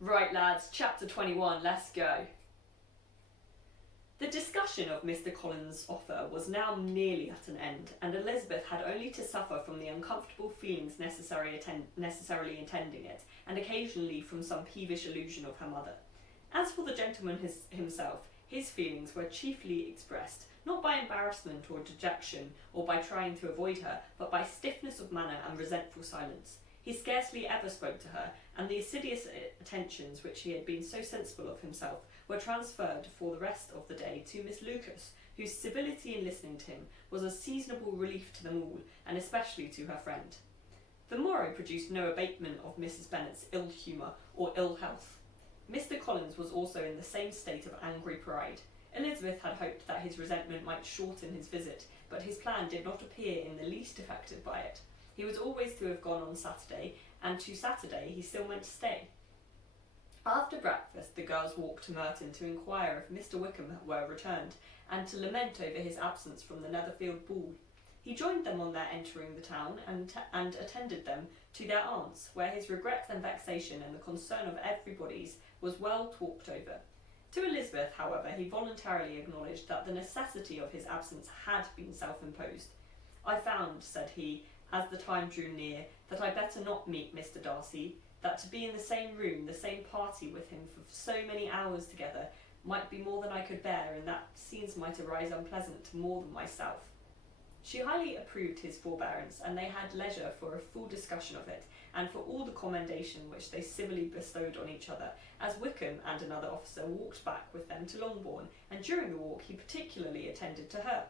Right lads, chapter 21, let's go. The discussion of Mr. Collins' offer was now nearly at an end, and Elizabeth had only to suffer from the uncomfortable feelings necessarily attending it, and occasionally from some peevish allusion of her mother. As for the gentleman himself, his feelings were chiefly expressed, not by embarrassment or dejection, or by trying to avoid her, but by stiffness of manner and resentful silence. He scarcely ever spoke to her, and the assiduous attentions which he had been so sensible of himself were transferred for the rest of the day to Miss Lucas, whose civility in listening to him was a seasonable relief to them all, and especially to her friend. The morrow produced no abatement of Mrs. Bennet's ill humour or ill health. Mr. Collins was also in the same state of angry pride. Elizabeth had hoped that his resentment might shorten his visit, but his plan did not appear in the least affected by it. He was always to have gone on Saturday, and to Saturday he still meant to stay. After breakfast, the girls walked to Merton to inquire if Mr. Wickham were returned, and to lament over his absence from the Netherfield ball. He joined them on their entering the town, and attended them to their aunt's, where his regret and vexation and the concern of everybody's was well talked over. To Elizabeth, however, he voluntarily acknowledged that the necessity of his absence had been self-imposed. "I found," said he, as the time drew near, "that I better not meet Mr. Darcy, that to be in the same room, the same party with him for so many hours together, might be more than I could bear, and that scenes might arise unpleasant to more than myself." She highly approved his forbearance, and they had leisure for a full discussion of it, and for all the commendation which they civilly bestowed on each other, as Wickham and another officer walked back with them to Longbourn, and during the walk he particularly attended to her.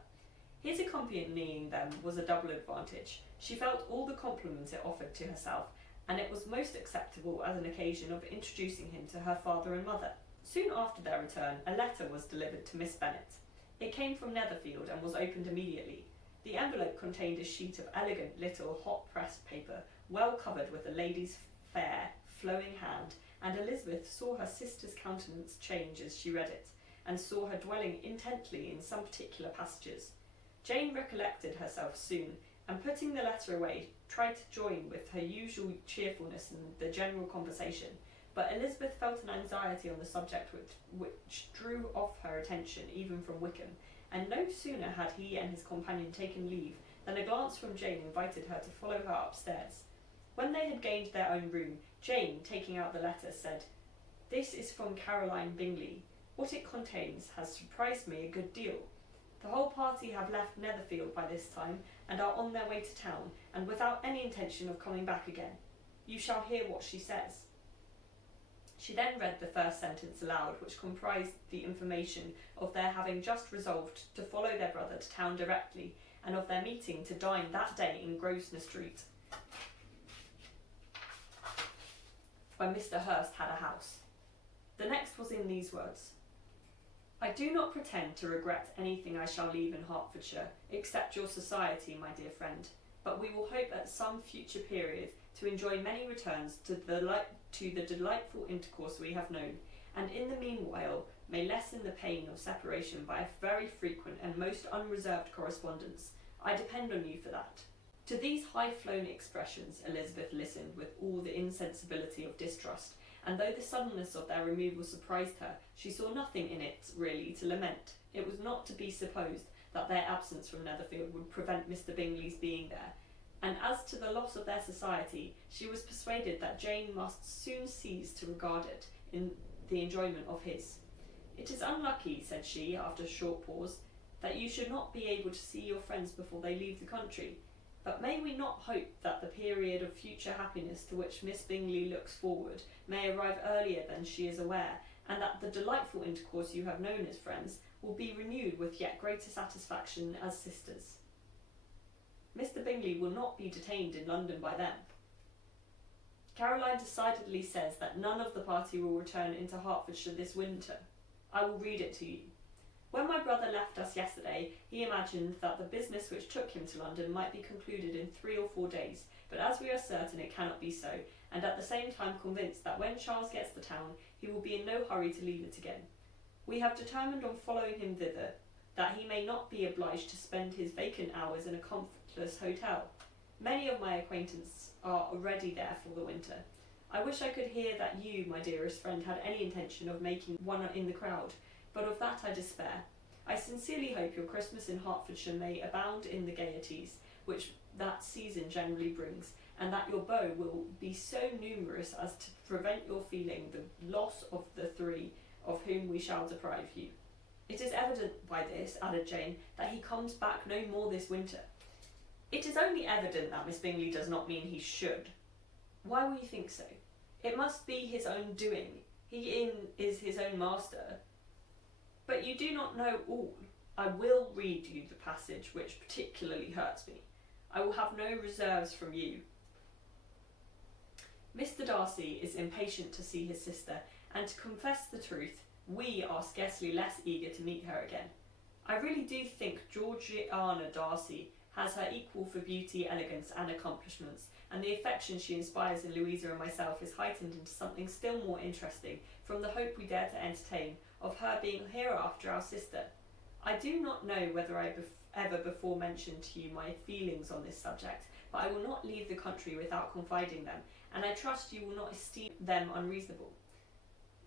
His accompanying them was a double advantage. She felt all the compliment it offered to herself, and it was most acceptable as an occasion of introducing him to her father and mother. Soon after their return, a letter was delivered to Miss Bennet. It came from Netherfield, and was opened immediately. The envelope contained a sheet of elegant little hot-pressed paper, well covered with a lady's fair, flowing hand, and Elizabeth saw her sister's countenance change as she read it, and saw her dwelling intently in some particular passages. Jane recollected herself soon, and putting the letter away, tried to join with her usual cheerfulness in the general conversation, but Elizabeth felt an anxiety on the subject which drew off her attention even from Wickham, and no sooner had he and his companion taken leave than a glance from Jane invited her to follow her upstairs. When they had gained their own room, Jane, taking out the letter, said, "This is from Caroline Bingley. What it contains has surprised me a good deal. The whole party have left Netherfield by this time, and are on their way to town, and without any intention of coming back again. You shall hear what she says." She then read the first sentence aloud, which comprised the information of their having just resolved to follow their brother to town directly, and of their meeting to dine that day in Grosvenor Street, where Mr. Hurst had a house. The next was in these words: "I do not pretend to regret anything I shall leave in Hertfordshire, except your society, my dear friend, but we will hope at some future period to enjoy many returns to the delightful intercourse we have known, and in the meanwhile may lessen the pain of separation by a very frequent and most unreserved correspondence. I depend on you for that." To these high-flown expressions Elizabeth listened with all the insensibility of distrust, and though the suddenness of their removal surprised her, she saw nothing in it really to lament. It was not to be supposed that their absence from Netherfield would prevent Mr. Bingley's being there, and as to the loss of their society, she was persuaded that Jane must soon cease to regard it in the enjoyment of his. "It is unlucky," said she, after a short pause, "that you should not be able to see your friends before they leave the country. But may we not hope that the period of future happiness to which Miss Bingley looks forward may arrive earlier than she is aware, and that the delightful intercourse you have known as friends will be renewed with yet greater satisfaction as sisters? Mr. Bingley will not be detained in London by them. Caroline decidedly says that none of the party will return into Hertfordshire this winter. I will read it to you. When my brother left us yesterday, he imagined that the business which took him to London might be concluded in 3 or 4 days, but as we are certain it cannot be so, and at the same time convinced that when Charles gets to town, he will be in no hurry to leave it again, we have determined on following him thither, that he may not be obliged to spend his vacant hours in a comfortless hotel. Many of my acquaintance are already there for the winter. I wish I could hear that you, my dearest friend, had any intention of making one in the crowd, but of that I despair. I sincerely hope your Christmas in Hertfordshire may abound in the gaieties which that season generally brings, and that your beaux will be so numerous as to prevent your feeling the loss of the three of whom we shall deprive you. It is evident by this, added Jane, that he comes back no more this winter. It is only evident that Miss Bingley does not mean he should. Why will you think so? It must be his own doing. He is his own master. But you do not know all. I will read you the passage which particularly hurts me. I will have no reserves from you. Mr. Darcy is impatient to see his sister, and to confess the truth, we are scarcely less eager to meet her again. I really do think Georgiana Darcy has her equal for beauty, elegance, and accomplishments, and the affection she inspires in Louisa and myself is heightened into something still more interesting from the hope we dare to entertain of her being hereafter our sister. I do not know whether I ever before mentioned to you my feelings on this subject, but I will not leave the country without confiding them, and I trust you will not esteem them unreasonable.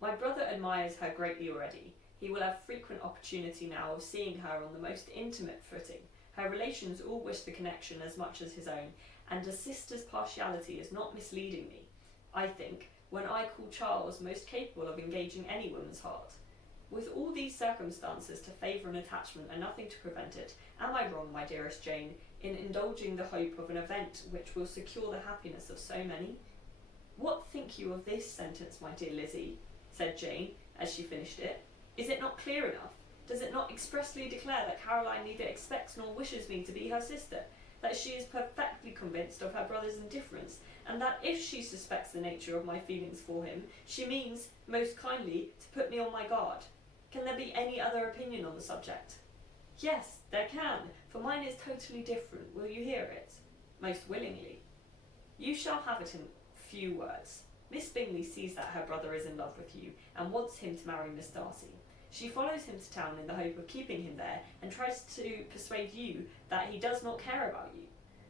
My brother admires her greatly already. He will have frequent opportunity now of seeing her on the most intimate footing. Her relations all wish the connection as much as his own, and a sister's partiality is not misleading me, I think, when I call Charles most capable of engaging any woman's heart. With all these circumstances to favour an attachment and nothing to prevent it, am I wrong, my dearest Jane, in indulging the hope of an event which will secure the happiness of so many? What think you of this sentence, my dear Lizzie? Said Jane, as she finished it. Is it not clear enough? Does it not expressly declare that Caroline neither expects nor wishes me to be her sister, that she is perfectly convinced of her brother's indifference, and that if she suspects the nature of my feelings for him, she means, most kindly, to put me on my guard? Can there be any other opinion on the subject? Yes, there can, for mine is totally different. Will you hear it? Most willingly. You shall have it in few words. Miss Bingley sees that her brother is in love with you, and wants him to marry Miss Darcy. She follows him to town in the hope of keeping him there, and tries to persuade you that he does not care about you.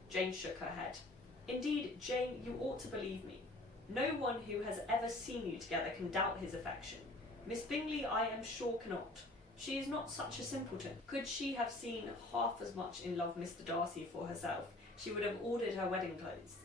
Jane shook her head. Indeed, Jane, you ought to believe me. No one who has ever seen you together can doubt his affection. Miss Bingley, I am sure, cannot. She is not such a simpleton. Could she have seen half as much in love Mr. Darcy for herself, she would have ordered her wedding clothes.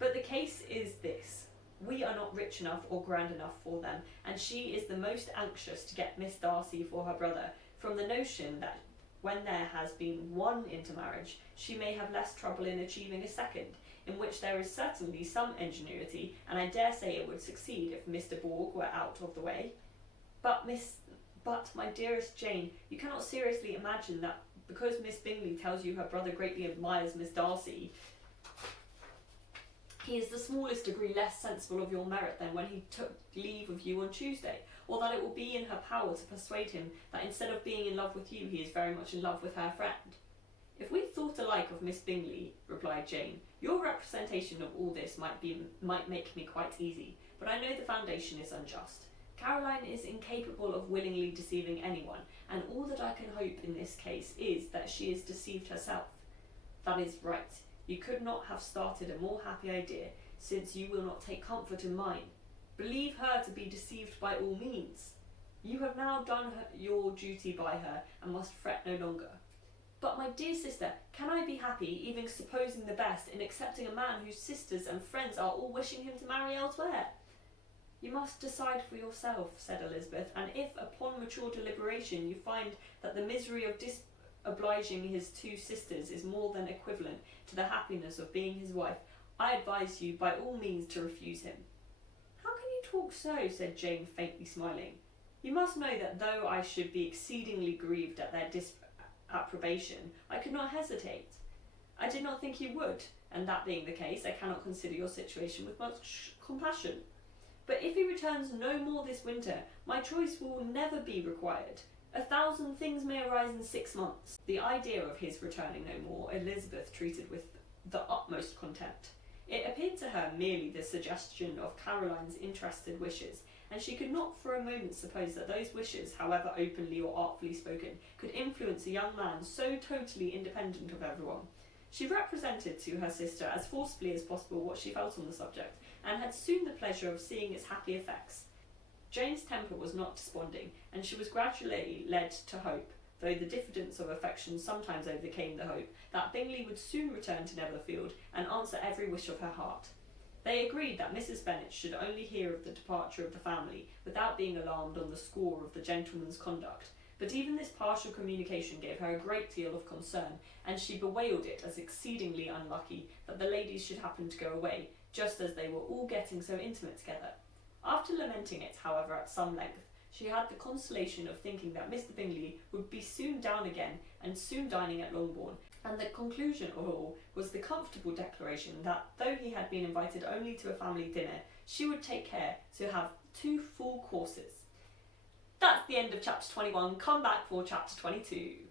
But the case is this. We are not rich enough or grand enough for them, and she is the most anxious to get Miss Darcy for her brother, from the notion that when there has been one intermarriage, she may have less trouble in achieving a second, in which there is certainly some ingenuity, and I dare say it would succeed if Mr. Borg were out of the way. But my dearest Jane, you cannot seriously imagine that because Miss Bingley tells you her brother greatly admires Miss Darcy, he is the smallest degree less sensible of your merit than when he took leave of you on Tuesday, or that it will be in her power to persuade him that instead of being in love with you, he is very much in love with her friend. If we thought alike of Miss Bingley, replied Jane, your representation of all this might make me quite easy, but I know the foundation is unjust. Caroline is incapable of willingly deceiving anyone, and all that I can hope in this case is that she is deceived herself. That is right. You could not have started a more happy idea, since you will not take comfort in mine. Believe her to be deceived by all means. You have now done your duty by her, and must fret no longer. But, my dear sister, can I be happy, even supposing the best, in accepting a man whose sisters and friends are all wishing him to marry elsewhere? You must decide for yourself, said Elizabeth, and if, upon mature deliberation, you find that the misery of disobliging his two sisters is more than equivalent to the happiness of being his wife, I advise you by all means to refuse him. How can you talk so? Said Jane, faintly smiling. You must know that though I should be exceedingly grieved at their disapprobation, I could not hesitate. I did not think you would, and that being the case, I cannot consider your situation with much compassion. But if he returns no more this winter, my choice will never be required. 1,000 things may arise in 6 months. The idea of his returning no more Elizabeth treated with the utmost contempt. It appeared to her merely the suggestion of Caroline's interested wishes, and she could not for a moment suppose that those wishes, however openly or artfully spoken, could influence a young man so totally independent of everyone. She represented to her sister as forcibly as possible what she felt on the subject, and had soon the pleasure of seeing its happy effects. Jane's temper was not desponding, and she was gradually led to hope, though the diffidence of affection sometimes overcame the hope, that Bingley would soon return to Netherfield and answer every wish of her heart. They agreed that Mrs. Bennet should only hear of the departure of the family without being alarmed on the score of the gentleman's conduct, but even this partial communication gave her a great deal of concern, and she bewailed it as exceedingly unlucky that the ladies should happen to go away, just as they were all getting so intimate together. After lamenting it, however, at some length, she had the consolation of thinking that Mr. Bingley would be soon down again and soon dining at Longbourn, and the conclusion of all was the comfortable declaration that, though he had been invited only to a family dinner, she would take care to have 2 full courses. That's the end of chapter 21. Come back for chapter 22.